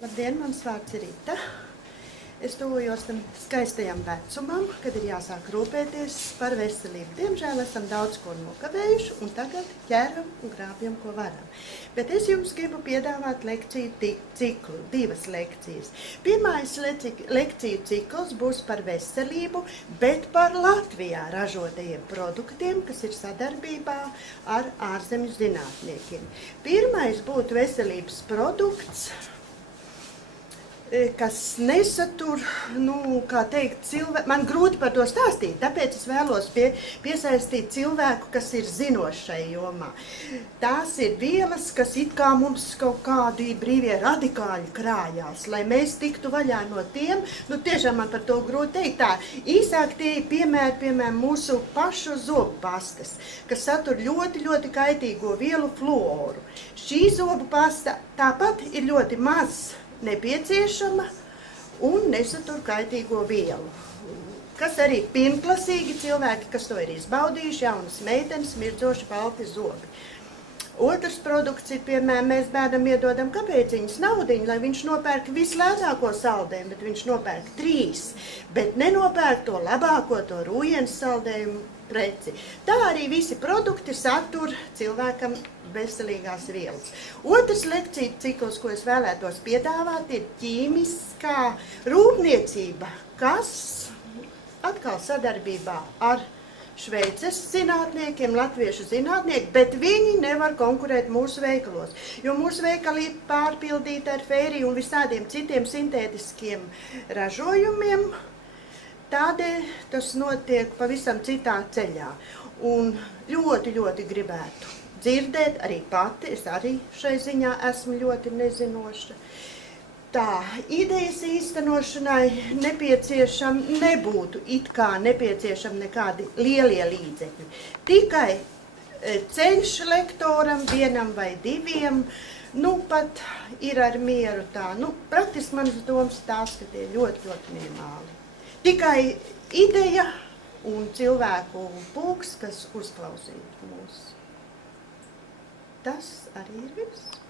Labdien, mans vārds ir Rita. Es tuvojos tam skaistajam vecumam, kad ir jāsāk rūpēties par veselību. Diemžēl esam daudz ko nokavējuši un tagad ķeram un grābjam, ko varam. Bet es jums gribu piedāvāt lekciju ciklu, 2 lekcijas. Pirmais lekciju cikls būs par veselību, bet par Latvijā ražotajiem produktiem, kas ir sadarbībā ar ārzemju zinātniekiem. Pirmais būtu veselības produkts, kas nesatur, kā teikt, man grūti par to stāstīt, tāpēc es vēlos piesaistīt cilvēku, kas ir zinošs šai jomā. Tās ir vielas, kas it kā mums kaut kādi brīvie radikāļi krājās, lai mēs tiktu vaļā no tiem, tiešām man par to grūti teikt tā. Īsāk tie ir piemēram, mūsu pašu zobu pastas, kas satur ļoti, ļoti kaitīgo vielu fluoru. Šī zobu pasta tāpat ir ļoti maz nepieciešama un nesatur kaitīgo vielu. Kas arī pirmklasīgi cilvēki, kas to ir izbaudījuši, jaunas meitenes, mirdzoši balti zobi. Otrs produkts ir, piemēram, mēs bērnam iedodam kāpēciņas naudiņu, lai viņš nopērk vislētāko saldējumu, bet viņš nopērk 3, bet nenopērk to labāko, to rūjienas saldējumu preci. Tā arī visi produkti satur cilvēkam veselīgās vielas. Otrs lekciju cikls, ko es vēlētos piedāvāt, ir ķīmiskā rūpniecība, kas atkal sadarbībā ar Šveices zinātniekiem, latviešu zinātnieki, bet viņi nevar konkurēt mūsu veikalos, jo mūsu veikali ir pārpildīti ar fēriju un visādiem citiem sintētiskiem ražojumiem. Tādēļ tas notiek pavisam citā ceļā. Un ļoti, ļoti gribētu dzirdēt arī pati, es arī šai ziņā esmu ļoti nezinoša. Tā, idejas īstenošanai nebūtu it kā nepieciešami nekādi lielie līdzekļi. Tikai ceļš lektoram, 1 vai 2, pat ir ar mieru tā. Praktiski manas domas tās, ka tie ļoti, ļoti minimāli. Tikai ideja un cilvēku pulks, kas uzklausītu mūs. Tas arī ir viss.